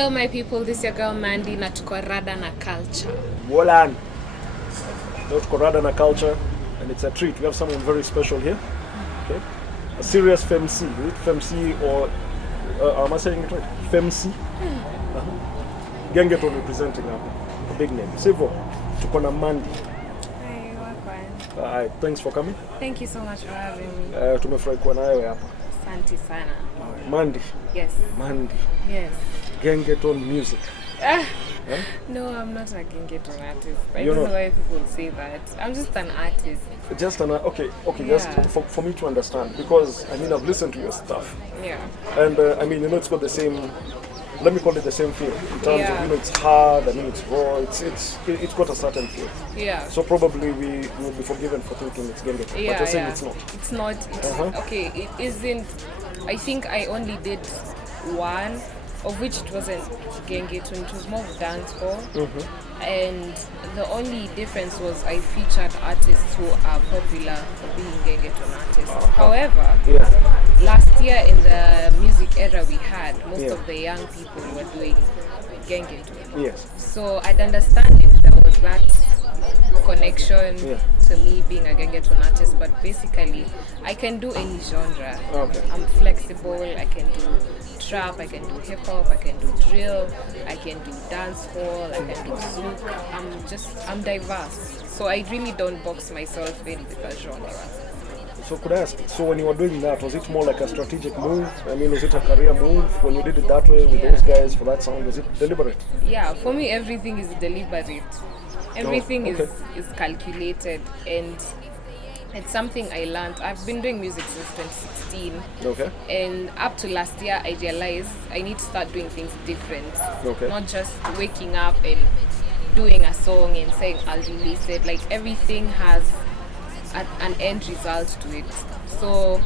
Hello my people, this is your girl Maandy na tuko Rada na culture. Wolan. Tuko Rada na culture, and it's a treat. We have someone very special here. Okay. A serious FemCee. Is it FemCee or am I saying it right? FemCee. Gengeton representing a big name. Sivo, tuko na Maandy. Hey, welcome. Alright, thanks for coming. Thank you so much for having me. Tumefurahi kuwa na wewe hapa. Asante sana. Maandy. Yes. Maandy. Yes. Gengeton music. Huh? No, I'm not a gengeton artist. I You're don't know not? why people say that. I'm just an artist. Just an okay. Yeah. Just for me to understand, because I mean I've listened to your stuff, Yeah. and I mean it's got the same. Let me call it the same feel in terms of it's hard. I mean it's raw. It's got a certain feel. Yeah. So probably we will be forgiven for thinking it's gengeton, but you're saying it's not. It's not. It's, Okay, it isn't. I think I only did one, of which it wasn't gengeton. It was more dancehall. And the only difference was I featured artists who are popular for being gengeton artists. However, last year in the music era we had, most of the young people were doing gengeton. Yes. So I'd understand if there was that connection to me being a gengeton artist, but basically I can do any genre. Okay. I'm flexible. I can do trap, I can do hip hop, I can do drill, I can do dancehall, I can do zouk. I'm diverse. So I really don't box myself in with a genre. So could I ask? So when you were doing that, was it more like a strategic move? I mean, was it a career move when you did it that way with those guys for that sound? Was it deliberate? Yeah, for me everything is deliberate. Everything is calculated, and it's something I learned. I've been doing music since 2016. Okay. And up to last year, I realized I need to start doing things different. Okay. Not just waking up and doing a song and saying I'll release it. Like everything has an end result to it. So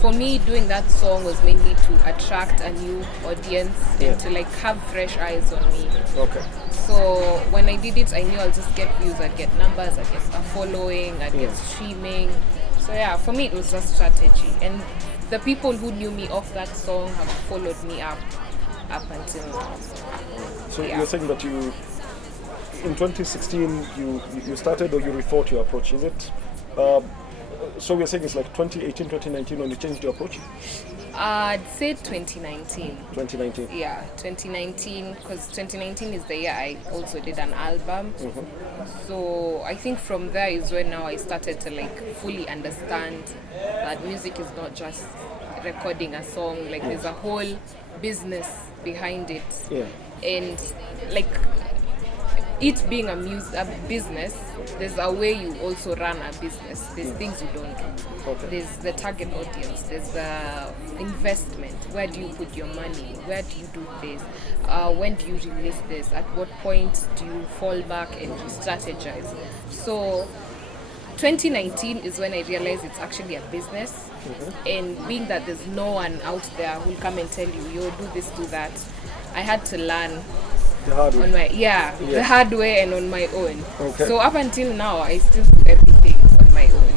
for me, doing that song was mainly to attract a new audience and to like have fresh eyes on me. Okay. So when I did it, I knew I'll just get views, I'd get numbers, I'd get a following, I'd get streaming. So yeah, for me it was just strategy. And the people who knew me off that song have followed me up until now. So you're saying that you, in 2016, you started or you rethought your approach, is it? So we're saying it's like 2018, 2019 when you changed your approach? I'd say 2019. 2019. Yeah, 2019, because 2019 is the year I also did an album. So I think from there is when now I started to like fully understand that music is not just recording a song. Like there's a whole business behind it. Yeah. And like it being a business, there's a way you also run a business. There's things you don't do. Okay. There's the target audience. There's the investment. Where do you put your money? Where do you do this? When do you release this? At what point do you fall back and re-strategize? So 2019 is when I realized it's actually a business. And being that there's no one out there who will come and tell you, yo, do this, do that, I had to learn The hard way. on my the hard way and on my own. Okay. So up until now, I still do everything on my own.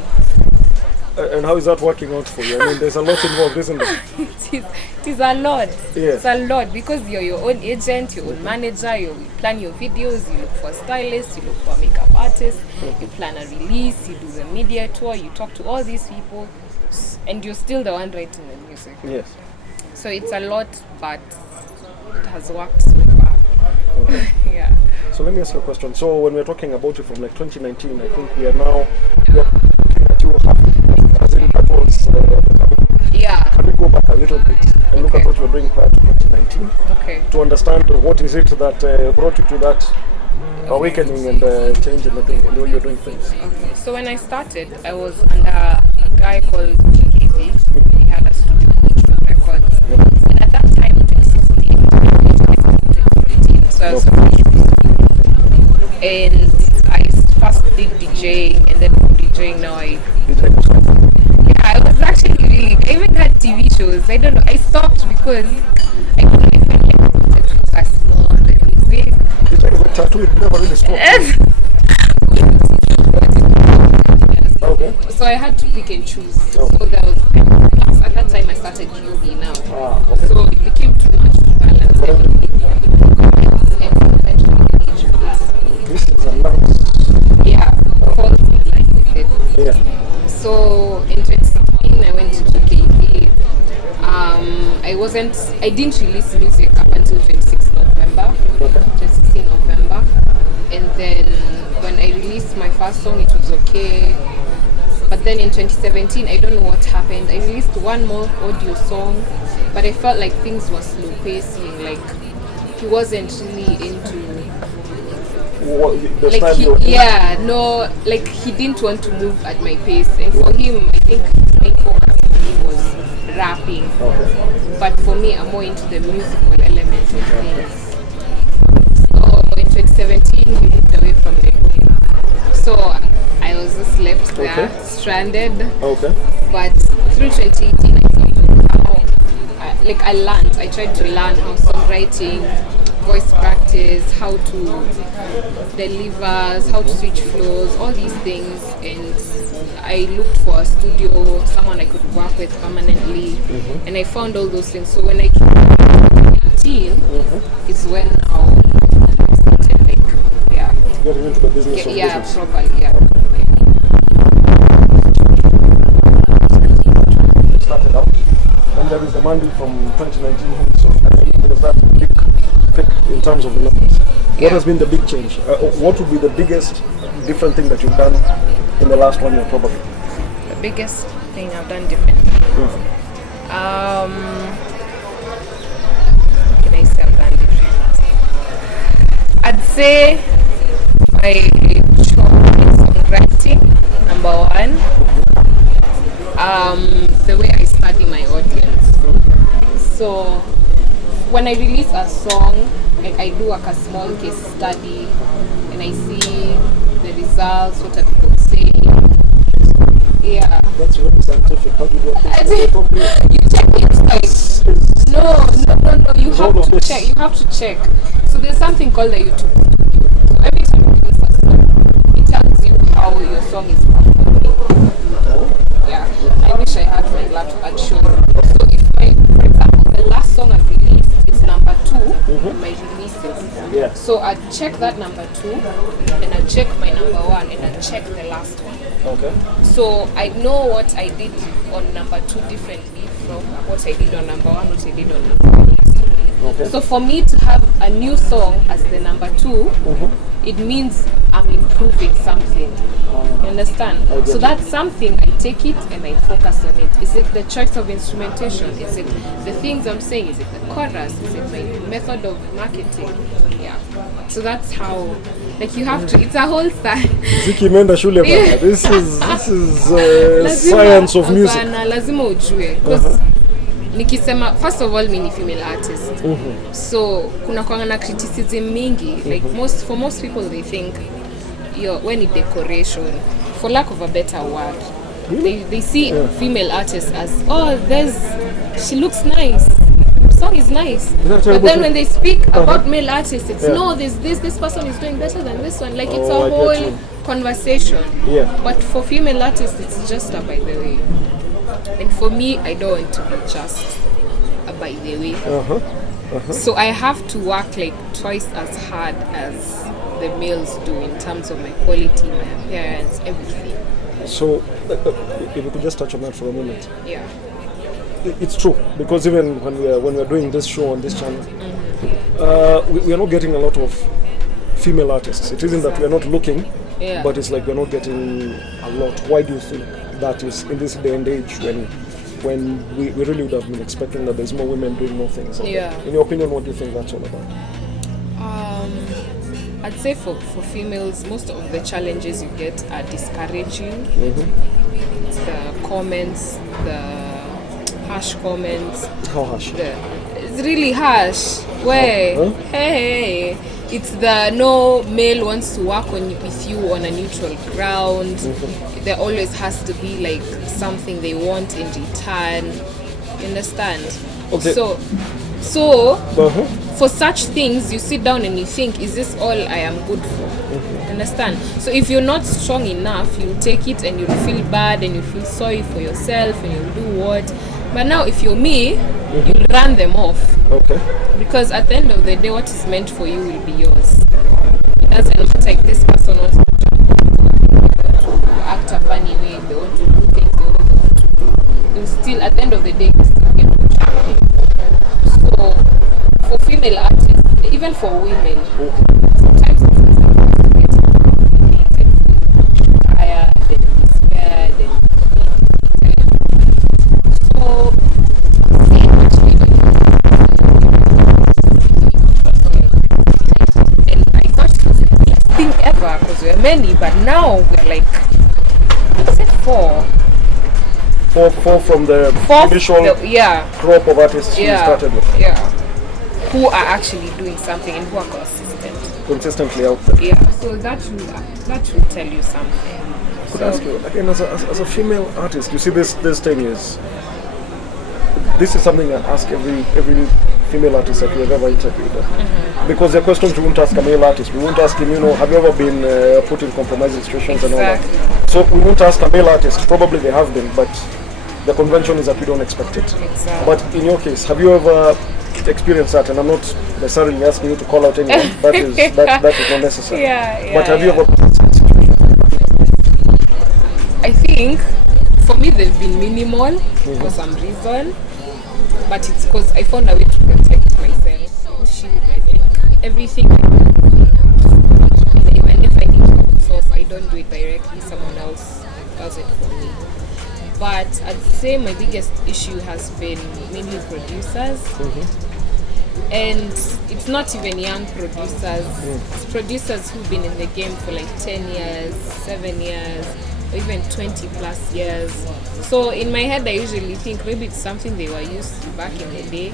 And how is that working out for you? I mean, there's a lot involved, isn't there? It is a lot. Yeah. It's a lot because you're your own agent, your own manager, you plan your videos, you look for stylists, you look for makeup artists, you plan a release, you do the media tour, you talk to all these people, and you're still the one writing the music. Yes. So it's a lot, but it has worked so far. Okay. Yeah. So let me ask you a question. So when we're talking about it from like 2019, I think we are looking at you as in that was, Yeah. can we go back a little bit and look at what you were doing prior to 2019 Okay. to understand what is it that brought you to that awakening and change in the way you're doing things? Okay. So when I started, I was under a guy called TKV. He had a studio called Records. And at that time, 2016, so I was and I first did DJing, and then from DJing now I was actually really, I even had TV shows. I don't know, I stopped because I couldn't even wanted to focus more on the music. Tattoo it never really stopped. Okay. So I had to pick and choose. Oh. So there was, at that time I started QB now. Okay. So it became too much to balance. I didn't release music up until 26 November, 2016 November. And then when I released my first song, it was okay. But then in 2017, I don't know what happened. I released one more audio song, but I felt like things were slow pacing. Like he wasn't really into the style like he didn't want to move at my pace. And for him, I think his main focus for me was rapping. But for me, I'm more into the musical element of things. So in 2017, he moved away from Nairobi. So I was just left there, stranded. But through 2018, I learned. I tried to learn how songwriting, voice practice, how to deliver, how to switch flows, all these things. And I looked for a studio, someone I could work with permanently, and I found all those things. So when I came to 2018, it's when now I started getting into the business of business. Properly, Started out, and there is the Maandy from 2019. So there's that big pick in terms of the numbers. What has been the big change? What would be the biggest different thing that you've done in the last 1 year, probably? The biggest thing I've done differently. What can I say I've done different? I'd say I chose songwriting, number one. The way I study my audience. So when I release a song, like I do like a small case study and I see the results, what are people saying. Yeah. That's very scientific. How do you do it? You check it. No. You have to check. You have to check. So there's something called the YouTube. So every time you release a song, it tells you how your song is performing. Yeah. I wish I had my laptop and show you. So if for example, the last song I've released is number 2 on my releases. Yeah. So I check that number 2, and I check my number 1, and I check the last one. Okay. So I know what I did on number 2 differently from what I did on number 1, what I did on number 1. Okay. So for me to have a new song as the number 2, it means I'm improving something. You understand? So that's something, I take it and I focus on it. Is it the choice of instrumentation? Is it the things I'm saying? Is it the chorus? Is it my method of marketing? Yeah. So that's how, like you have to, it's a whole science. This is science of music. Lazima ujue. Because nikisema, first of all, mimi ni female artist. So kuna kwanga na criticism mingi. Like for most people they think when it's decoration, for lack of a better word. They see female artists as, she looks nice, song is nice. But then when they speak about male artists, it's no, this person is doing better than this one. Like it's a whole conversation. But for female artists, it's just a by the way. And for me, I don't want to be just a by the way. So I have to work like twice as hard as the males do in terms of my quality, my appearance, everything. So if we could just touch on that for a moment. Yeah. It's true, because even when we are doing this show on this channel, we are not getting a lot of female artists. It isn't that we are not looking, but it's like we are not getting a lot. Why do you think that is in this day and age when we really would have been expecting that there's more women doing more things? In your opinion, what do you think that's all about? I'd say for females, most of the challenges you get are discouraging. It's the comments, the harsh comments. How harsh? It's really harsh. Hey, it's the no male wants to work with you on a neutral ground. There always has to be like something they want in return. You understand? Okay. So for such things, you sit down and you think, is this all I am good for? Understand? So if you're not strong enough, you'll take it and you'll feel bad and you'll feel sorry for yourself and you'll do what. But now if you're me, you'll run them off. Okay. Because at the end of the day, what is meant for you will be yours. It doesn't matter if this person wants to act a funny way, they want to do things they want to do. You'll still, at the end of the day, you still get what you need. even for women. Okay. Sometimes it's tired and despaired and so and I thought it was the best thing ever because we were many, but now we're like, is it four? Four from the initial crop of artists you started with. Yeah. Who are actually doing something and who are consistently out there. Yeah. So that should tell you something. Could I ask you again, as a female artist, you see this thing is, this is something I ask every female artist that we have ever interviewed. Because the questions we won't ask a male artist, we won't ask him, have you ever been put in compromising situations and all that. So we won't ask a male artist, probably they have been, but the convention is that we don't expect it. Exactly. But in your case, have you ever experienced that? And I'm not necessarily asking you to call out anyone, that is not necessary. But have you ever? I think for me they've been minimal for some reason, but it's because I found a way to protect myself and shield myself. Everything, and even if I need to outsource, I don't do it directly. Someone else does it for me. But I'd say my biggest issue has been mainly producers. And it's not even young producers. It's producers who've been in the game for like 10 years, 7 years, or even 20 plus years. So in my head I usually think maybe it's something they were used to back in the day.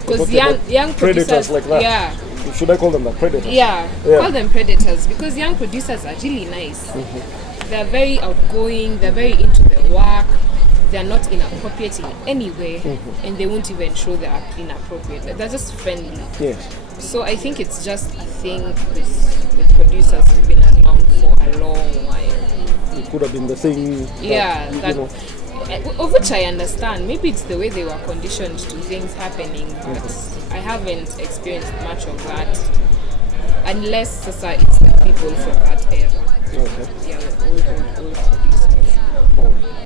Because young producers like that. Yeah. Should I call them that? Predators? Yeah, call them predators because young producers are really nice. They're very outgoing, they're very into their work, they're not inappropriate in any way, and they won't even show they're inappropriate. They're just friendly. Yes. So I think it's just a thing with producers who've been around for a long while. It could have been the thing. Of which I understand. Maybe it's the way they were conditioned to things happening, but I haven't experienced much of that, unless it's the people from that era.